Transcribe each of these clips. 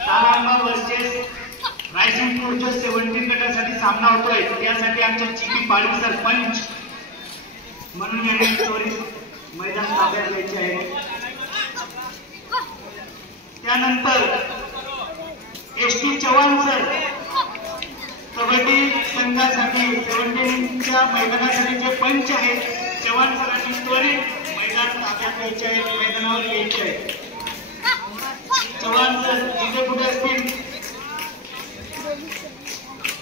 तालांबा versus रायसिंगपूरच्या 17 गटासाठी सामना होतोय। त्यासाठी आमच्या जीपी पाडवी सरपंच म्हणून यांनी त्वरित मैदान ताब्यात घ्यायचे आहे। त्यानंतर एसटी चव्हाण सर कबड्डी संघासाठी 17च्या मैदानासाठी जे पंच आहेत चव्हाण सरांनी त्वरित मैदान ताब्यात घ्यायचे आहे, मैदानावर यायचे आहे। चव्हाण सर जिथे कुठे असतील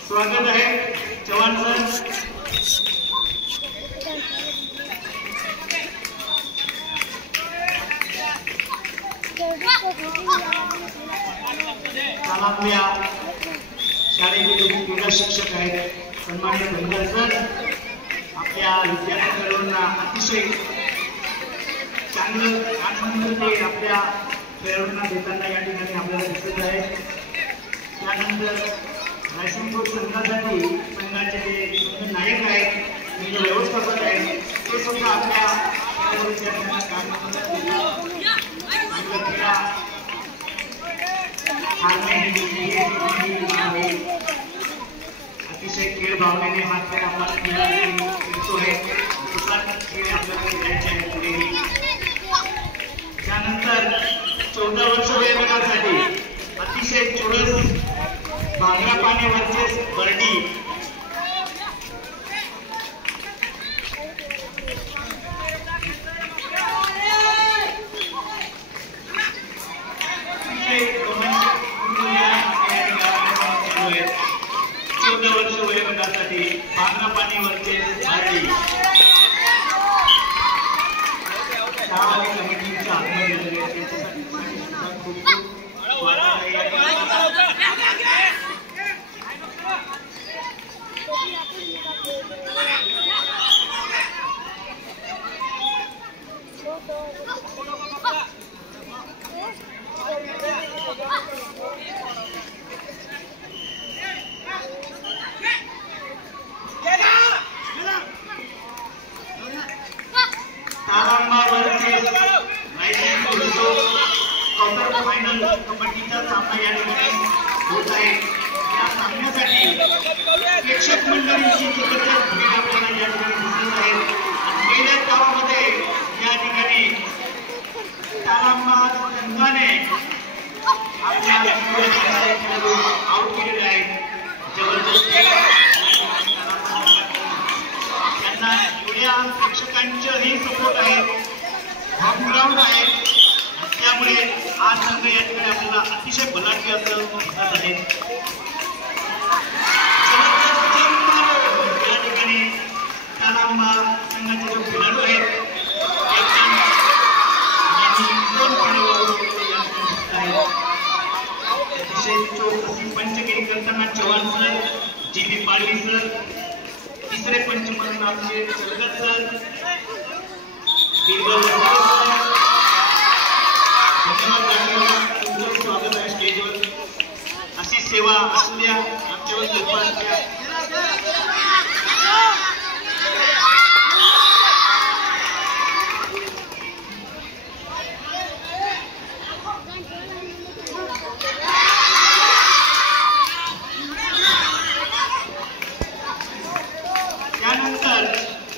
स्वागत आहे चव्हाण सर। आपल्या शाळेचे क्रीडा शिक्षक आहेत सन्मानित धनगर सर आपल्या विद्यार्थ्यांना अतिशय चांगलं आनंद ते आपल्या खेळाडूंना देताना या ठिकाणी आपल्याला दिसत आहे। त्यानंतर रायसिंगपूर संघासाठी संघाचे जे नायक आहेत जे व्यवस्थापक आहेत ते सुद्धा आपल्या विद्यार्थ्यांना काम अतिशय खेळ भावनेने हा खेळ आपल्याला खेळतो आहे। खेळ आपल्याला खेळायचे आहे पुढे। त्यानंतर 14 वर्ष वयोगटासाठी अतिशय चोरस भांगरा पाणी वर्सेस बर्डी फायनल कबड्डीचा सामना या ठिकाणी होत आहे। या सामन्यासाठी प्रेक्षक मंडळींची जबरदस्त भूमिका आपल्याला या ठिकाणी दिसत आहे। गेल्या काळामध्ये या ठिकाणी तालांबा संघाने आपल्या खेळाडू आउट केलेले आहेत। जबरदस्त त्यांना एवढ्या प्रेक्षकांचेही सपोर्ट आहे, होम ग्राउंड आहे, त्यामुळे आज संघ या ठिकाणी आपल्याला अतिशय बलाढ्य असं दिसत आहे। या ठिकाणी तालांबा संघाचे जो खेळाडू आहेत अतिशय चोख अशी पंचगिरी करताना Chavan sir, GP Padvi sir, तिसरे पंच म्हणून आपले चलगत सर, स्वागत आहे स्टेजवर। अशी सेवा असल्या आमच्यावर कृपा असल्या। त्यानंतर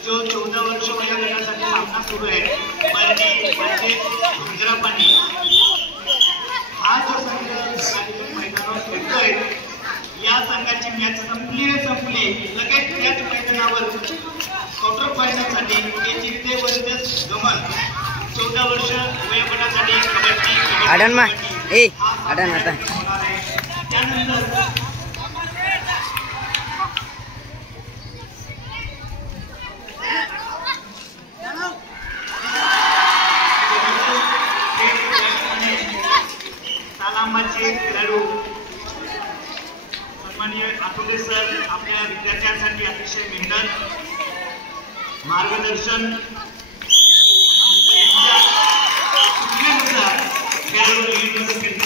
जो 14 वर्ष वयोगटासाठी सामना सुरू आहे बर्डी वर्सेस भांगरा पाणी, हा जो संघ मैदानावर खेळतोय या संघाची मॅच संपली लगेच त्याच मैदानावर क्वार्टर फायनलसाठी हे जिंकते वर्सेस गमन 14 वर्ष वयोगटासाठी कबड्डी त्यानंतर तालांबाचे खेळाडू सन्माननीय आठवले सर आपल्या विद्यार्थ्यांसाठी अतिशय मेहनत मार्गदर्शन